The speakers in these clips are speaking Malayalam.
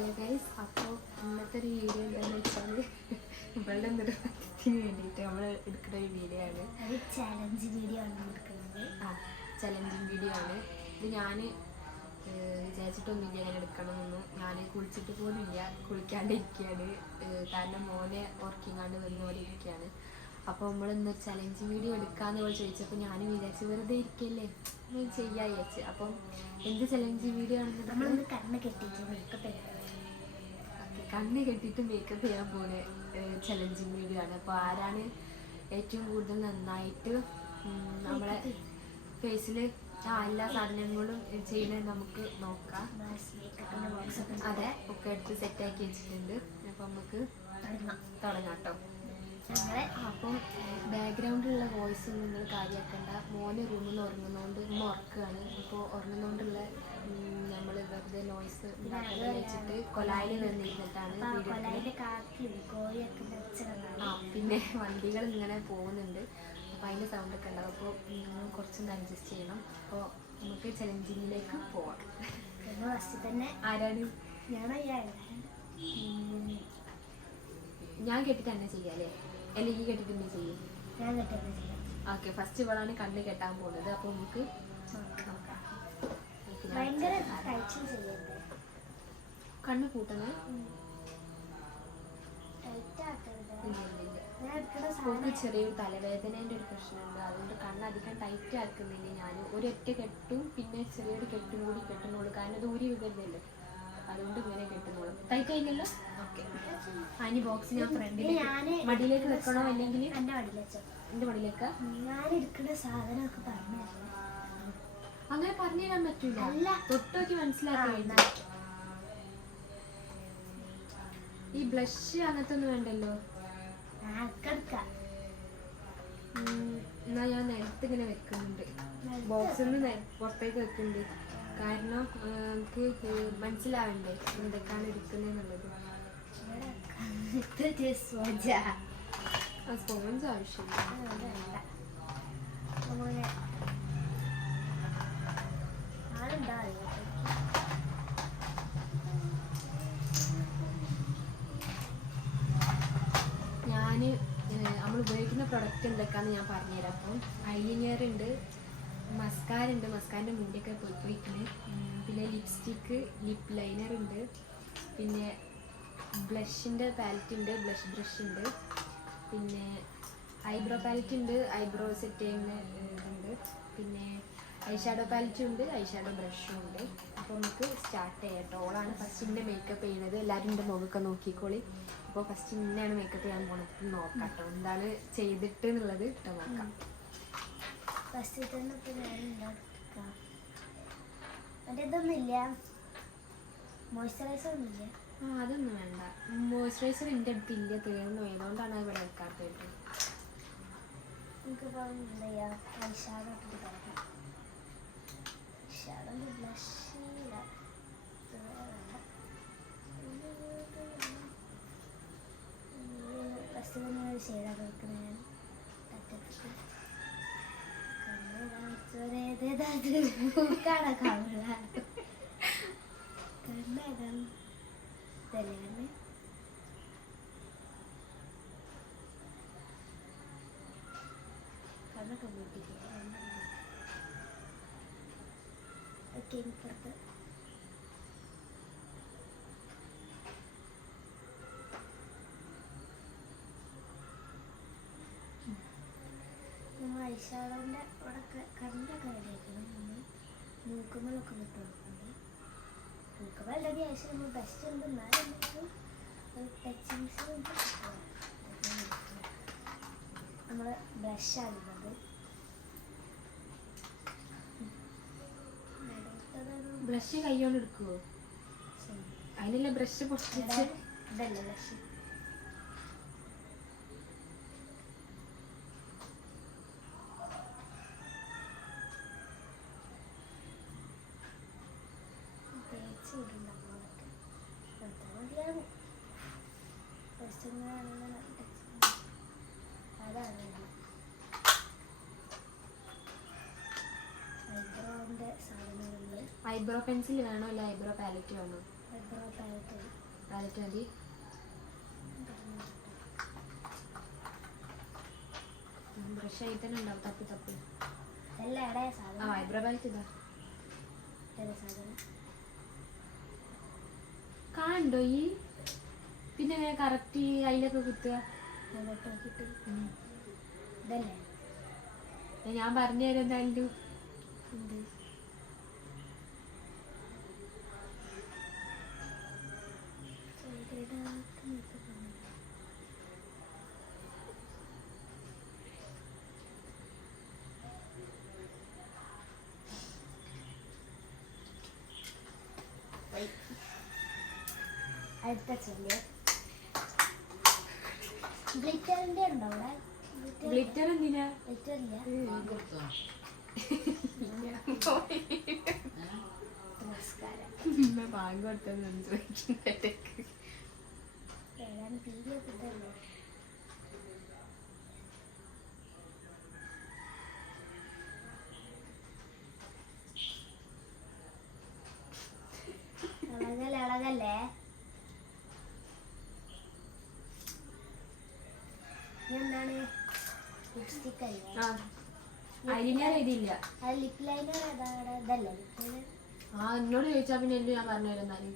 ഹലോ ഗൈസ്, അപ്പോൾ ഇന്നത്തെ ഒരു വീഡിയോ എന്താണെന്ന് വെച്ചാൽ ഇവളുടെ നിർബന്ധത്തിന് വേണ്ടിയിട്ട് നമ്മൾ എടുക്കുന്ന ഒരു വീഡിയോ ആണ്. ചലഞ്ച് വീഡിയോ ആണ് എടുക്കുന്നത്. ചലഞ്ചിങ് വീഡിയോ ആണ് ഇത്. ഞാൻ വിചാരിച്ചിട്ടൊന്നുമില്ല ഞാൻ എടുക്കണമെന്നൊന്നും. ഞാൻ കുളിച്ചിട്ട് പോലും ഇല്ല, കുളിക്കാണ്ടിരിക്കുകയാണ്. കാരണം മോനെ ഉറക്കിങ്ങാണ്ട് വന്ന പോലെ ഇരിക്കുകയാണ്. അപ്പോൾ നമ്മളിന്ന് ചലഞ്ച് വീഡിയോ എടുക്കാമെന്ന് പോലെ ചോദിച്ചപ്പോൾ ഞാൻ വിചാരിച്ചു വെറുതെ ഇരിക്കല്ലേ ചെയ്യാ വിചാരിച്ചു. അപ്പം എന്ത് ചലഞ്ച് വീഡിയോ ആണെന്ന് നമ്മളൊന്ന് കണ്ണ് കെട്ടിയിട്ട് മേക്കപ്പ് ചെയ്യാം. കണ്ണ് കെട്ടിയിട്ട് മേക്കപ്പ് ചെയ്യാൻ പോകുന്ന ചലഞ്ചിങ് വീഡിയോ ആണ്. അപ്പോൾ ആരാണ് ഏറ്റവും കൂടുതൽ നന്നായിട്ട് നമ്മളെ ഫേസിൽ എല്ലാ സാധനങ്ങളും ചെയ്യുന്നത് നമുക്ക് നോക്കാം. അതെ, ഒക്കെ എടുത്ത് സെറ്റാക്കി വെച്ചിട്ടുണ്ട്. അപ്പോൾ നമുക്ക് തുടങ്ങാം കേട്ടോ. അപ്പം ബാക്ക്ഗ്രൗണ്ടിലുള്ള വോയിസ് നിങ്ങൾ കാര്യമാക്കണ്ട. മോന് റൂമിൽ നിന്ന് ഉറങ്ങുന്നതുകൊണ്ട് ഉറക്കുകയാണ്. അപ്പോൾ ഉറങ്ങുന്നതുകൊണ്ടുള്ള നമ്മൾ വെറുതെ നോയ്സ് വെച്ചിട്ട് കൊലായിൽ വന്നിരുന്നിട്ടാണ് പിന്നെ വണ്ടികൾ ഇങ്ങനെ പോകുന്നുണ്ട്. അപ്പോൾ അതിൻ്റെ സൗണ്ടൊക്കെ ഉണ്ടാവും. അപ്പോൾ നിങ്ങൾ കുറച്ചൊന്ന് അഡ്ജസ്റ്റ് ചെയ്യണം. അപ്പോൾ നമുക്ക് ചലഞ്ചിങ്ങിലേക്ക് പോവാം. തന്നെ ആരാണ്? ഞാൻ കേട്ടിട്ട് തന്നെ ചെയ്യാം അല്ലേ? അല്ലെങ്കിൽ കേട്ടിട്ട് തന്നെ ചെയ്യും. ഓക്കെ, ഫസ്റ്റ് ഇവളാണ് കണ്ണ് കെട്ടാൻ പോകുന്നത്. അപ്പോൾ നമുക്ക് കണ്ണ് കൂട്ടണേ. നമുക്ക് ചെറിയൊരു തലവേദനേൻ്റെ ഒരു പ്രശ്നമുണ്ട്. അതുകൊണ്ട് കണ്ണ് അധികം ടൈറ്റ് ആക്കുന്നില്ല. ഞാൻ ഒരൊറ്റ കെട്ടും പിന്നെ ചെറിയൊരു കെട്ടും കൂടി കെട്ടുന്നുള്ളൂ. കാരണം അത് ഊരി വികരുന്നില്ല. അതുകൊണ്ട് ഇങ്ങനെ കെട്ടുന്നുള്ളൂ. ടൈറ്റ് ആയില്ലല്ലോ? ഓക്കെ. അതിന് ബോക്സ് ഞാൻ ഫ്രണ്ടിൽ മടിയിലേക്ക് വെക്കണോ അല്ലെങ്കിൽ എൻ്റെ മടിയിലേക്ക്? ഞാൻ എടുക്കുന്ന സാധനമൊക്കെ പറഞ്ഞു അങ്ങനെ പറഞ്ഞു തരാൻ പറ്റൂല. തൊട്ടോക്കി മനസ്സിലാക്കി. ഈ ബ്ലഷ് അങ്ങനത്തെ ഒന്നും വേണ്ടല്ലോ. എന്നാ ഞാൻ നിലത്ത് ഇങ്ങനെ വെക്കുന്നുണ്ട്. ബോക്സിൽ നിന്ന് പുറത്തേക്ക് വെക്കുന്നുണ്ട്. കാരണം നമുക്ക് മനസ്സിലാവണ്ടേ എന്തൊക്കെയാണ് എടുക്കുന്നതെന്നുള്ളത്. സ്പോഞ്ച് ആവശ്യമില്ല. നമ്മൾ ഉപയോഗിക്കുന്ന പ്രൊഡക്റ്റ് എന്തൊക്കെയാണെന്ന് ഞാൻ പറഞ്ഞുതരാം. അപ്പം ഐലൈനർ ഉണ്ട്, മസ്കാര ഉണ്ട്, മസ്കാരിൻ്റെ മുടിയൊക്കെ പൊയ്ക്കുന്നത്. പിന്നെ ലിപ്സ്റ്റിക്ക്, ലിപ് ലൈനർ ഉണ്ട്, പിന്നെ ബ്ലഷിൻ്റെ പാലറ്റ് ഉണ്ട്, ബ്ലഷ് ബ്രഷ് ഉണ്ട്, പിന്നെ ഐബ്രോ പാലറ്റ് ഉണ്ട്, ഐബ്രോ സെറ്റ് ചെയ്യുന്ന ഇതുണ്ട്, പിന്നെ ഐ ഷാഡോ പാലറ്റും ഉണ്ട്, ഐ ഷാഡോ ബ്രഷും ഉണ്ട്. അപ്പോൾ നമുക്ക് സ്റ്റാർട്ട് ചെയ്യാം കേട്ടോ. ഓളാണ് ഫസ്റ്റിൻ്റെ മേക്കപ്പ് ചെയ്യുന്നത്. എല്ലാവരും എൻ്റെ മുഖമൊക്കെ നോക്കിക്കോളി. അപ്പോൾ ഫസ്റ്റ് ഇന്നാണ് മേക്കപ്പ് ചെയ്യാൻ പോകുന്നത്. നോക്കാം കേട്ടോ എന്താണ് ചെയ്തിട്ട് എന്നുള്ളത് കേട്ടോ. നോക്കാം. അതൊന്നുമില്ല, മോയ്സ്ചറൈസർ ഒന്നുമില്ല. അതൊന്നും വേണ്ട. മോയ്സ്ചറൈസർ എൻ്റെ അടുത്ത് ഇല്ല, തീർന്നു. ഏതുകൊണ്ടാണ് ഇവിടെ എടുക്കാത്തത്? എനിക്കിപ്പോൾ ഐഷാഡോ ബ്ലഷ് ഫസ്റ്റ് തന്നെ ഒരു ഷെയ്ഡാണ് കൊടുക്കുന്നത്. കണ്ണൊക്കെ കൂട്ടിക്കുക. ഓക്കെ, ഇപ്പുറത്ത് നമ്മൾ ഐഷാഡോൻ്റെ അവിടെ കണ്ണൊക്കെ റെഡിയാക്കണം. നമ്മൾ മൂക്കുമ്പോഴൊക്കെ വിട്ട് കൊടുക്കുന്നുണ്ട്. മൂക്കുമ്പോൾ റെഡി ആവശ്യം നമ്മൾ ബെസ്റ്റ് ഉണ്ട്. എന്നാലും ടച്ചിങ്സ് നമ്മൾ ബ്ലഷാണുള്ളത്. ബ്രഷ് കൈകൊണ്ട് എടുക്കുമോ? അതിനല്ല ബ്രഷ് പൊട്ടിച്ച്. ഇതല്ല ബ്ലഷ്. അതാണ് ഐബ്രോൻ്റെ സാധനങ്ങൾ. ഐബ്രോ പെൻസിൽ വേണോ അല്ല ഐബ്രോ പാലറ്റ് വേണോ? പാലറ്റ് മതി. ബ്രഷ് ആയി തന്നെ ഉണ്ടാവും തപ്പി തപ്പി. ആ ഐബ്രോ പാലറ്റ് ഇതാ കാണണ്ടോ ഈ? പിന്നെ കറക്റ്റ് അതിലൊക്കെ കുത്തുക. ഞാൻ പറഞ്ഞു തരാം എന്തായാലും. അടുത്ത ചെല്ല് ഗ്ലിറ്ററിന്റെ ഉണ്ടോ അവിടെ? ഗ്ലിറ്റർ എന്തിനാ? ഗ്ലിറ്ററില്ല. നമസ്കാരം. ബാങ്ക് കൊടുത്തെന്ന് ചോദിക്കുന്നേ. ഏതാണ് പീരിയൊക്കെ ഇട്ടല്ലേ? ഇളകല്ലേ? എന്താണ് ലിപ്സ്റ്റിക് അല്ലേ? ഐലൈനർ എഴുതിയില്ല. ലിപ് ലൈനർ ഇതല്ലേ ലിപ് ലൈനർ? ആ എന്നോട് ചോദിച്ചാ പിന്നെ എല്ലാം ഞാൻ പറഞ്ഞുതരാം എന്നാലും.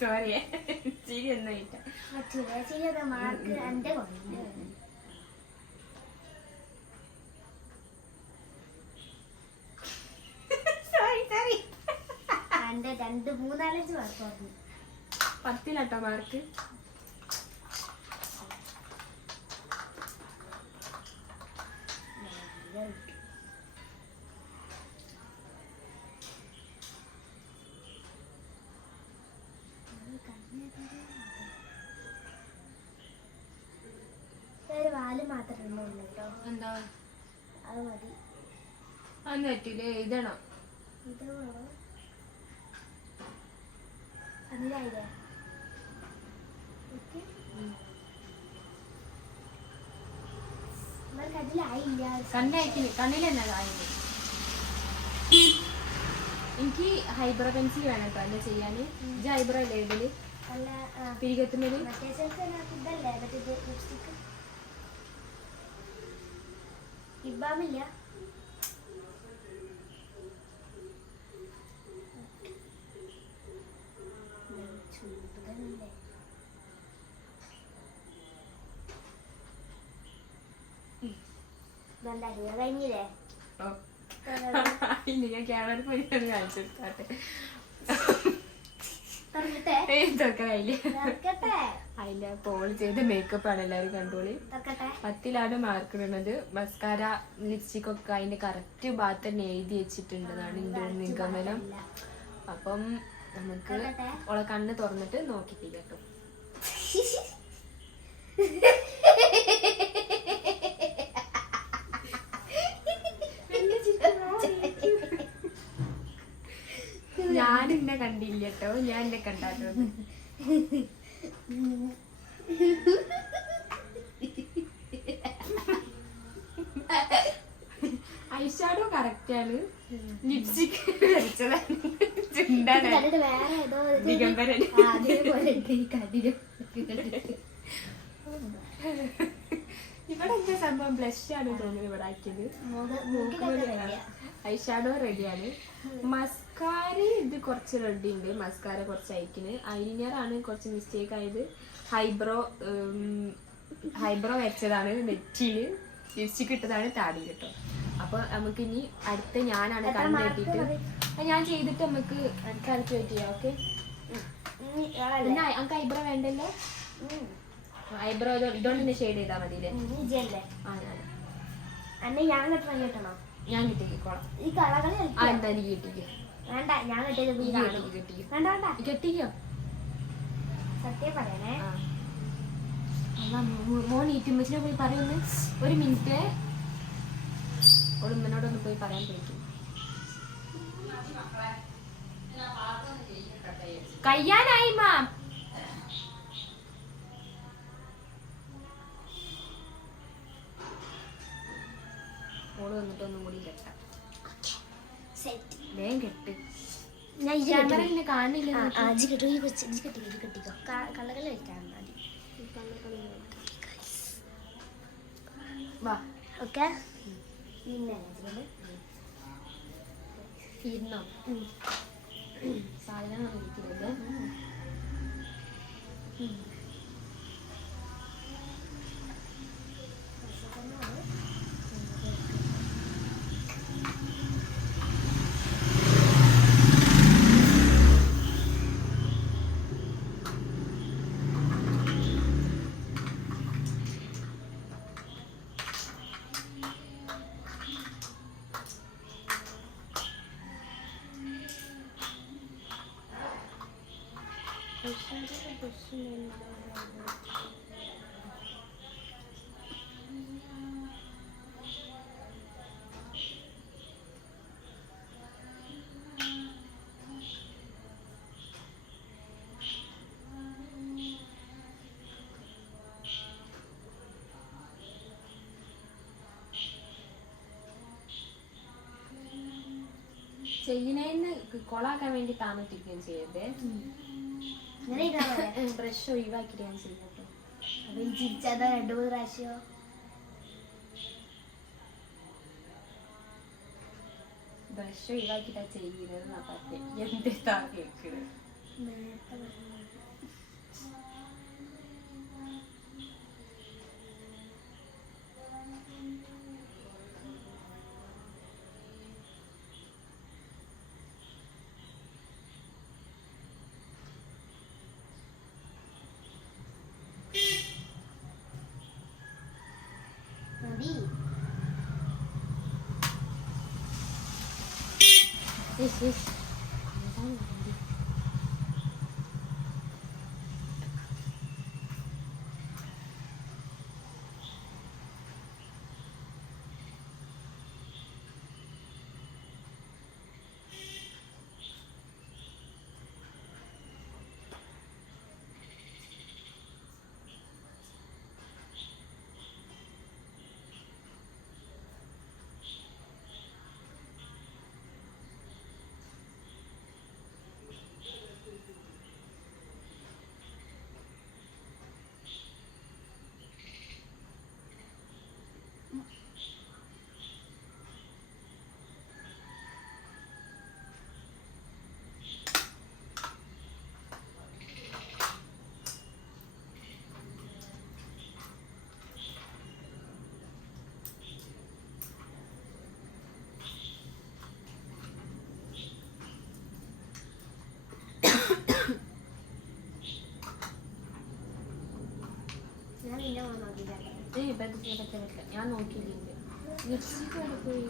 സോറി ചിരി ഒന്നും ഇല്ല. ചിരിയൊക്കെ മാർക്ക് എൻ്റെ കുറഞ്ഞു. എൻ്റെ 2-3-4 മാർക്ക് കുറഞ്ഞു. 10 മാർക്ക്. ഒരു വാല് മാത്രമേ ഉള്ളൂ കേട്ടോ. എന്താ അത് മതി. അന്ന് പറ്റൂലേ? എഴുതണം. ഇത് വേണം. അതിലായില്ലേ? അതിലായില്ല. കണ്ണിൽ തന്നെ കായുണ്ട്. എനിക്ക് ഹൈബ്രോ പെൻസിൽ വേണം കേട്ടോ എന്നെ ചെയ്യാൻ. ഇത് ഹൈബ്രോ അല്ലേ ഇതില് പിരികത്തുന്നത്? ഇബാമില്ല. കഴിഞ്ഞില്ലേ? ഞാൻ ക്യാമറ പോയി കാണിച്ചെടുത്താട്ടെ. അതിന്റെ പോൾ ചെയ്ത മേക്കപ്പ് ആണ് എല്ലാരും കണ്ടോളി. 10 മാർക്ക് ഇടുന്നത്. മസ്കാര ലിപ്സ്റ്റിക് ഒക്കെ അതിന്റെ കറക്റ്റ് ഭാഗത്ത് തന്നെ എഴുതി വെച്ചിട്ടുണ്ടെന്നാണ് എന്റെ ഒരു നിഗമനം. അപ്പം നമുക്ക് ഓളെ കണ്ണ് തുറന്നിട്ട് നോക്കിപ്പിക്കട്ടോ. ഞാൻ എന്നെ കണ്ടില്ല കേട്ടോ. ഞാൻ എന്നെ കണ്ടാട്ടോ. ഐഷാഡോ കറക്റ്റ് ആണ്. ലിപ്സ്റ്റിക് വരച്ചതാണ്. ദിഗംബരൻ. ഇവിടെ എന്താ സംഭവം? ബ്ലഷ് ആണ് തോന്നുന്നത് ഇവിടെ ആക്കിയത്. ഐഷാഡോ റെഡിയാണ്. മസ്കാര ഇത് കുറച്ച് റെഡി ഉണ്ട്. മസ്കാര കുറച്ച് അയക്കിന്. ഐലൈനർ ആണ് കുറച്ച് മിസ്റ്റേക്ക് ആയത്. ഹൈബ്രോ വരച്ചതാണ് നെറ്റിയില്. ലിപ്സ്റ്റിക് ഇട്ടതാണ് താടിയിൽ കേട്ടോ. അപ്പൊ നമുക്ക് ഇനി അടുത്ത ഞാനാണ് കണ്ണ് കെട്ടിട്ട് ഞാൻ ചെയ്തിട്ട് നമുക്ക് കാൽക്കുലേറ്റ് ചെയ്യാം. ഓക്കെ? നമുക്ക് ഐബ്രോ വേണ്ടല്ലോ. ഐബ്രോ ഇതുകൊണ്ട് തന്നെ ഷെയ്ഡ് ചെയ്താൽ മതിയില്ലേ? ഞാൻ കിട്ടിക്കോളാം. ഈ കളകളി എന്താ നീ കിട്ടിക്കോ? വേണ്ട, ഞാൻ കെട്ടിക്കോ. സത്യം പറയണേ. മോൻ ഈറ്റുമ്മച്ചിനെ പോയി പറയുന്നു. ഒരു മിനിറ്റ്. ഉമ്മനോടൊന്ന് പോയി പറയാൻ പറ്റും. കയ്യാനായി മാം. ഓള് വന്നിട്ട് ഒന്നും കൂടി കെട്ടാം. സെറ്റ്. വേഗം കെട്ട്. ഞാൻ ഇത് ക്യാമറ കെട്ടി. പിന്നെ കാണില്ല. ഇജ്ജ് കെട്ടോ, ഈ കൊച്ച് ഇജ്ജ് കെട്ടിക്കോ, ഇത് കെട്ടിക്കോ. കള്ളകളി കളിക്കാൻ മതി. വാ ഓക്കെ പിന്നെ ഇരുന്നോ. സാധനങ്ങൾ ഇരിക്കുന്നത്. ചെയ്യുന്നതിന് കൊളാക്കാൻ വേണ്ടി താമസിക്കുകയും ചെയ്യരുത്. ബ്രഷ് ഒഴിവാക്കിയിട്ട് ഞാൻ ചെയ്യട്ടോ. അപ്പൊ ഈ ചിരിച്ചാതാ 2-3 പ്രാവശ്യം. ബ്രഷ് ഒഴിവാക്കിട്ടാ ചെയ്യുന്നത്. എന്താ കേൾക്കുന്നത്? നേരത്തെ പറഞ്ഞു. മതി. ഞാൻ നിന്നെ നോക്കിയില്ല. ഞാൻ നോക്കിയില്ല. ലിപ്സ്റ്റിക് അവിടെ പോയി.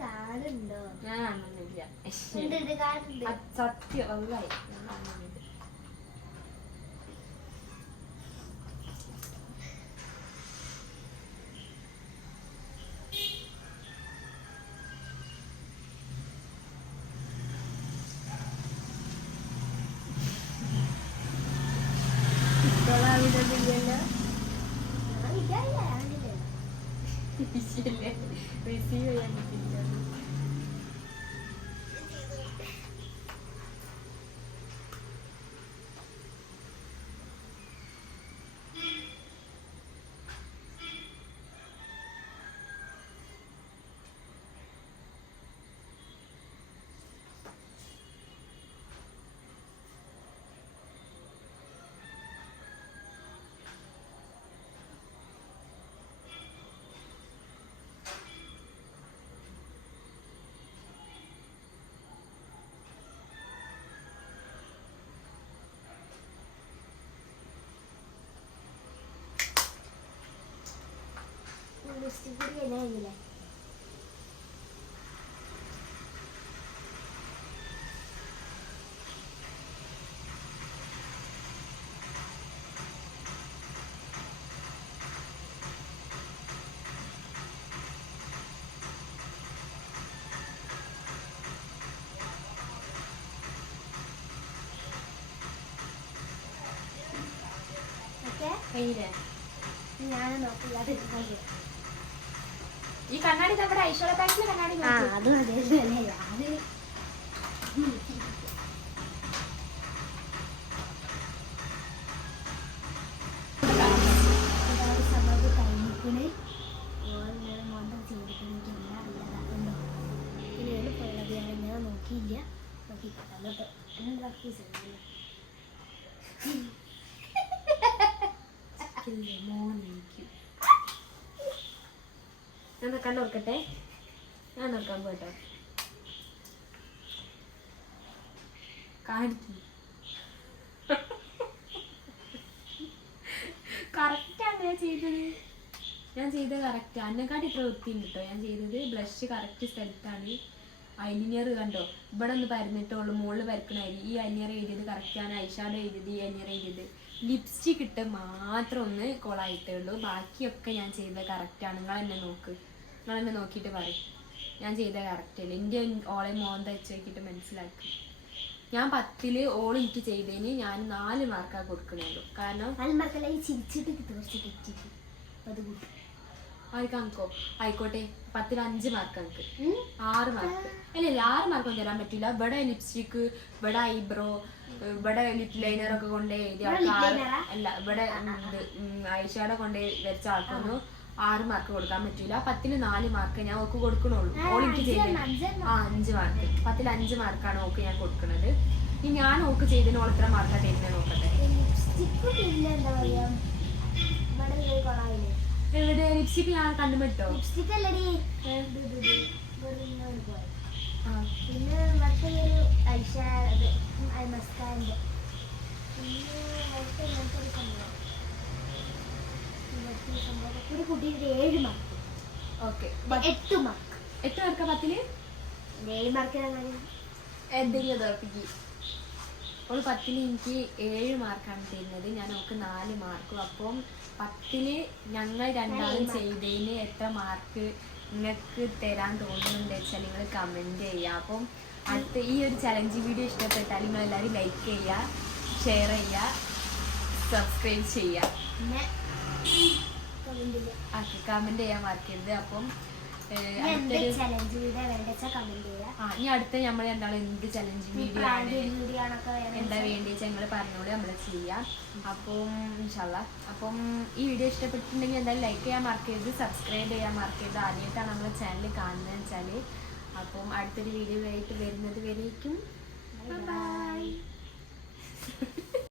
കാടുണ്ടോ? ഞാൻ കാണുന്നില്ല. ഉണ്ട്, കാടുണ്ട്. സത്യം വല്ലായി ഞാൻ കാണുന്നില്ല. ഞാൻ വിചാരില്ല, ഞാനില്ലേ. റിസീവ് ചെയ്യാൻ പറ്റില്ല. ലിപ്സ്റ്റിക് കൂടി കഴിഞ്ഞാൽ കഴിഞ്ഞില്ലേ? ഓക്കെ, കഴിഞ്ഞില്ലേ? ഞാൻ നോക്കില്ല. അത് ഈ കണ്ണാടി നമ്മുടെ ഐശ്വര്യ പാക്കിലെ കണ്ണാടി ആ നോക്ക്. അത് മതിയല്ലേ? അത് സംഭവം കഴിഞ്ഞിക്കണ്. മോന്തം ചെയ്തിട്ട് എനിക്ക് എല്ലാം അറിയാതാക്കുന്നുണ്ടോ? പിന്നെ എളുപ്പമുള്ളത് ഞാൻ നോക്കിയില്ല. നോക്കിക്കോട്ടെ. എന്നിട്ട് എന്താക്കി ഞാൻ കണ്ണോർക്കട്ടെ. ഞാൻ നോക്കാൻ പോട്ടോ. കാണിക്കും. കറക്റ്റാണ് ഞാൻ ചെയ്തത്. ഞാൻ ചെയ്തത് കറക്റ്റ്. അന്നെക്കാട്ടി ഇത്ര വൃത്തിയുണ്ട് കേട്ടോ. ഞാൻ ചെയ്തത് ബ്ലഷ് കറക്റ്റ് സ്ഥലത്താണ്. ഐലിനിയർ കണ്ടോ, ഇവിടെ ഒന്ന് പരന്നിട്ടുള്ളൂ, മുകളിൽ പരക്കണായി. ഈ ഐലിനിയർ എഴുതിയത് കറക്റ്റാണ്. ഐഷാഡോ എഴുതിയത്, ഈ ഐലിനിയർ എഴുതിയത്. ലിപ്സ്റ്റിക് ഇട്ട് മാത്രം ഒന്ന് കൊളായിട്ടേ ഉള്ളൂ. ബാക്കിയൊക്കെ ഞാൻ ചെയ്തത് കറക്റ്റാണ്. നിങ്ങളെന്നെ നോക്ക്. നിങ്ങളെന്നെ നോക്കിയിട്ട് പറയും ഞാൻ ചെയ്തത് കറക്റ്റ് അല്ലേ. എൻ്റെ ഓളെ മോന്ത വെച്ച് നോക്കിയിട്ട് മനസ്സിലാക്കി. ഞാൻ 10 ഓൾ എനിക്ക് ചെയ്തതിന് ഞാൻ 4 മാർക്കാണ് കൊടുക്കണുള്ളൂ. കാരണം ചിരിച്ചിട്ട് തെറ്റിട്ട് അത് കൂട്ടി ആർക്ക് അങ്കോ ആയിക്കോട്ടെ. 10 5 മാർക്ക് എനിക്ക് 6 മാർക്ക് അല്ലേ? 6 മാർക്കൊന്നും തരാൻ പറ്റില്ല. ഇവിടെ ലിപ്സ്റ്റിക്ക്, ഇവിടെ ഐബ്രോ, ഇവിടെ ലിപ് ലൈനർ ഒക്കെ കൊണ്ട് എഴുതിയ ആൾക്കാർ അല്ല, ഇവിടെ ഐഷാഡോ കൊണ്ട് വരച്ച ആൾക്കൊന്നും 6 മാർക്ക് കൊടുക്കാൻ പറ്റില്ല. 10 4 മാർക്ക് ഞാൻ ഓക്ക് കൊടുക്കണുള്ളൂ. ഓൾ എനിക്ക് ചെയ്തത് 5 മാർക്ക്. 10 5 മാർക്കാണ് ഓക്ക് ഞാൻ കൊടുക്കുന്നത്. ഇനി ഞാൻ ഓക്ക് ചെയ്തതിന് ഓൾ എത്ര മാർക്കാണ് തരുന്നത് നോക്കട്ടെ. എവിടെ ലിപ്സ്റ്റിക്ക് ഞാൻ കണ്ടുപിട്ടോ? ലിപ്സ്റ്റിക് അല്ലടി, പിന്നെ മറ്റൊരു ഐഷാഡോ മസ്കാരൻ്റെ, പിന്നെ മറ്റേ ഒരു സംഭവം ഒരു കുട്ടിയുടെ 7 മാർക്ക്. Okay, 8 mark. 8 മാർക്കാ 10? 7 മാർക്ക് എന്തെങ്കിലും തോപ്പിക്ക്. ഓൾ 10 എനിക്ക് 7 മാർക്കാണ് തരുന്നത്. ഞാൻ ഓക്ക് 4 മാർക്കും. അപ്പം 10 ഞങ്ങൾ രണ്ടാളും ചെയ്തതിന് എത്ര മാർക്ക് നിങ്ങൾക്ക് തരാൻ തോന്നുന്നുണ്ട് വെച്ചാൽ നിങ്ങൾ കമൻറ്റ് ചെയ്യുക. അപ്പം അടുത്ത ഈ ഒരു ചലഞ്ച് വീഡിയോ ഇഷ്ടപ്പെട്ടാൽ നിങ്ങൾ എല്ലാവരും ലൈക്ക് ചെയ്യുക, ഷെയർ ചെയ്യുക, സബ്സ്ക്രൈബ് ചെയ്യുക, പിന്നെ കമൻറ്റ് ചെയ്യാൻ മറക്കരുത്. അപ്പം ചലഞ്ച് വീഡിയോ കമന്റ് ചെയ്യുക. ഇനി അടുത്ത നമ്മൾ രണ്ടാളും എന്ത് ചലഞ്ച് വീഡിയോ ആണ് എന്താ വേണ്ടിച്ച ഞങ്ങൾ പറഞ്ഞോളൂ, നമ്മൾ ചെയ്യാം. അപ്പം ഇൻഷാല്ലാ. അപ്പം ഈ വീഡിയോ ഇഷ്ടപ്പെട്ടിട്ടുണ്ടെങ്കിൽ എന്തായാലും ലൈക്ക് ചെയ്യാൻ മറക്കരുത്, സബ്സ്ക്രൈബ് ചെയ്യാൻ മറക്കരുത്. ആദ്യമായിട്ടാണ് നമ്മുടെ ചാനൽ കാണുന്നത് വെച്ചാൽ. അപ്പം അടുത്തൊരു വീഡിയോ ആയിട്ട് വരുന്നത് വരേക്കും ബൈ.